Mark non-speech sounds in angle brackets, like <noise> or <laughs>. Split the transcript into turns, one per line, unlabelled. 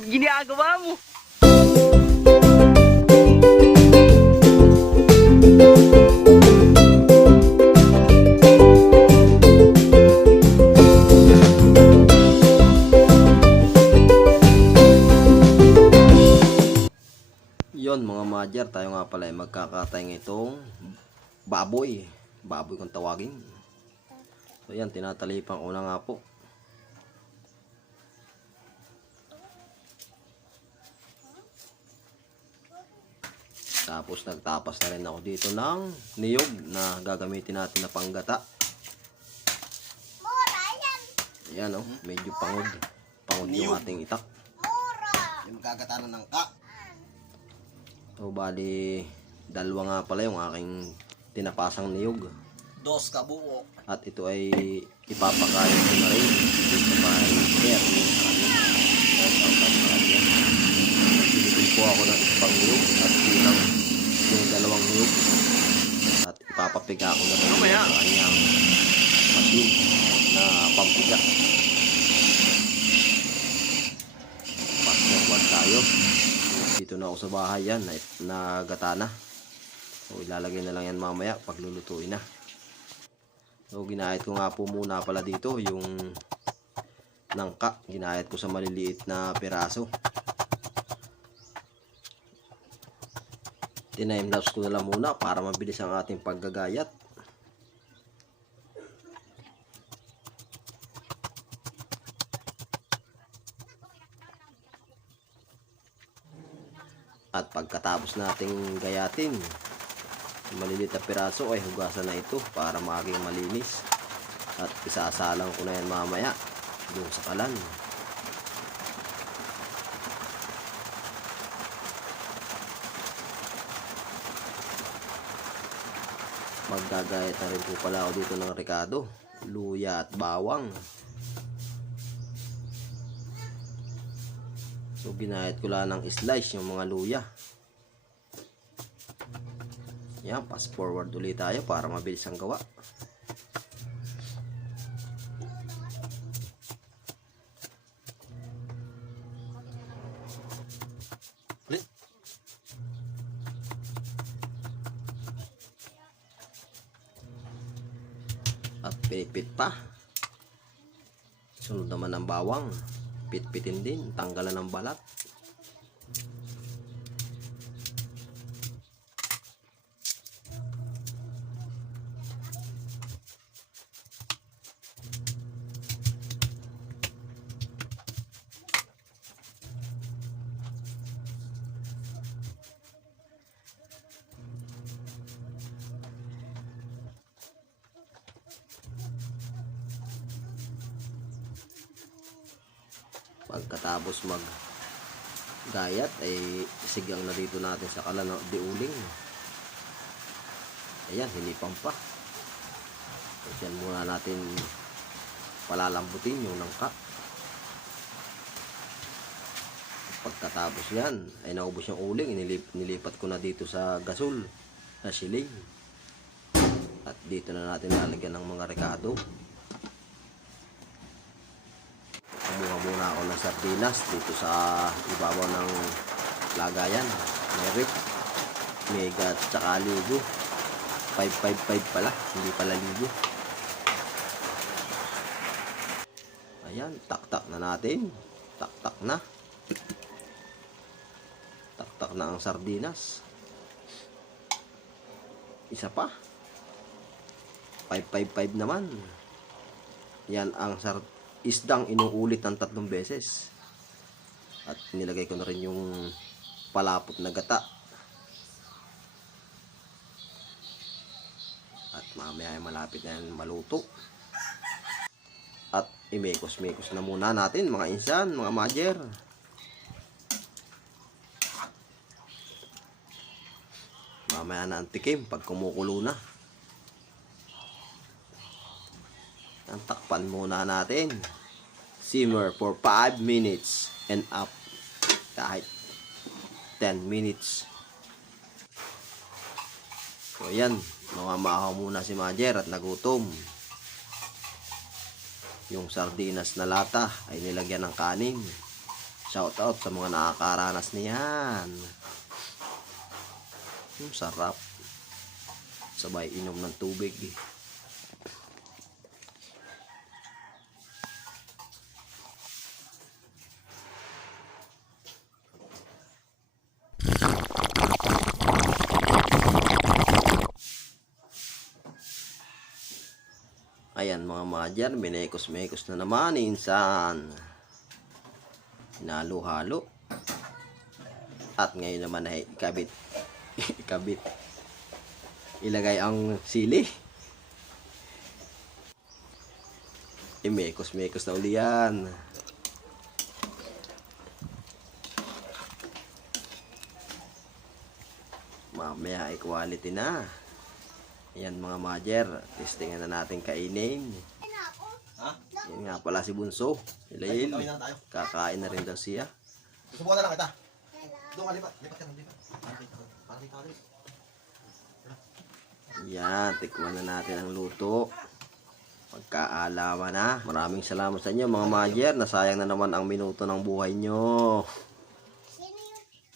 ginagawa mo?
Yon mga madyer, tayo nga pala ay magkakatay ng itong baboy. Baboy kung tawagin. So yan, tinatalipan ko na nga po. Tapos nagtapas na rin ako dito ng niyog na gagamitin natin na panggata. Ayan oh, medyo pangod. Pangod yung
Niyog.
ating itak.
Yung gagatanan ng ka.
So bali, dalawa nga pala yung aking tinapasang niyog.
Dos ka buo.
At ito ay ipapakain ko na rin dito sa bahay ni Sir. Shout out out sa po ako ng isang niyog at bilang yung dalawang niyog. At ipapapiga ko na rin sa kanyang machine na pampiga. Fast forward tayo. Dito na ako sa bahay yan na, na gatana. So ilalagay na lang yan mamaya pag lulutuin na. So ginahit ko nga po muna pala dito yung nangka. Ginahit ko sa maliliit na piraso. Tinime-lapse ko na lang muna para mabilis ang ating paggagayat. At pagkatapos nating gayatin, maliliit na piraso ay hugasan na ito para maging malinis. At isasalang ko na yan mamaya doon sa kalan. Maggagayat na rin po pala ako dito ng Ricardo, luya at bawang. So ginayat ko lang ng slice yung mga luya. Yan, fast forward ulit tayo para mabilis ang gawa. Pinipit pa. Sunod naman ang bawang. Pitpitin din, tanggalan ng balat. Pagkatapos mag gayat ay sigang na dito natin sa kalan ng diuling ayan hinipan pa. So, yan muna natin palalambutin yung nangka. Pagkatapos yan ay naubos yung uling. Inilip, nilipat ko na dito sa gasol na siling. At dito na natin lalagyan ng mga rekado Kumuha muna ako ng sardinas dito sa ibabaw ng lagayan. May rip, mega at saka ligo. 555 pala, hindi pala ligo. Ayan, taktak na natin. Taktak na. Taktak na ang sardinas. Isa pa. 555 naman. Yan ang sar isdang inuulit ng tatlong beses. At nilagay ko na rin yung palapot na gata. At mamaya ay malapit na maluto. At imekos-mekos na muna natin mga insan, mga majer. Mamaya na ang pag kumukulo na. Ang takpan muna natin. Simmer for 5 minutes and up. Kahit 10 minutes. So yan, mamamahaw muna si Majer at nagutom. Yung sardinas na lata ay nilagyan ng kanin. Shout out sa mga nakakaranas niyan. Yung sarap. Sabay inom ng tubig. eh. Ayan mga madyan, minekos-mekos na naman insan. Hinalo-halo. At ngayon naman ay ikabit. <laughs> ikabit. Ilagay ang sili. Imekos-mekos na uli yan. Mamaya ay quality na. Yan mga majer, testingan na natin kainin.
Ha?
Yan nga pala si Bunso.
Tayo.
Kakain na rin daw siya.
Susubukan na lang kita. Doon ka, lipat. Lipat ka lang, lipat. Para kita. Para kita. lipat.
Yan, tikman na natin ang luto. Pagkaalaman na. Maraming salamat sa inyo mga majer. Nasayang na naman ang minuto ng buhay nyo.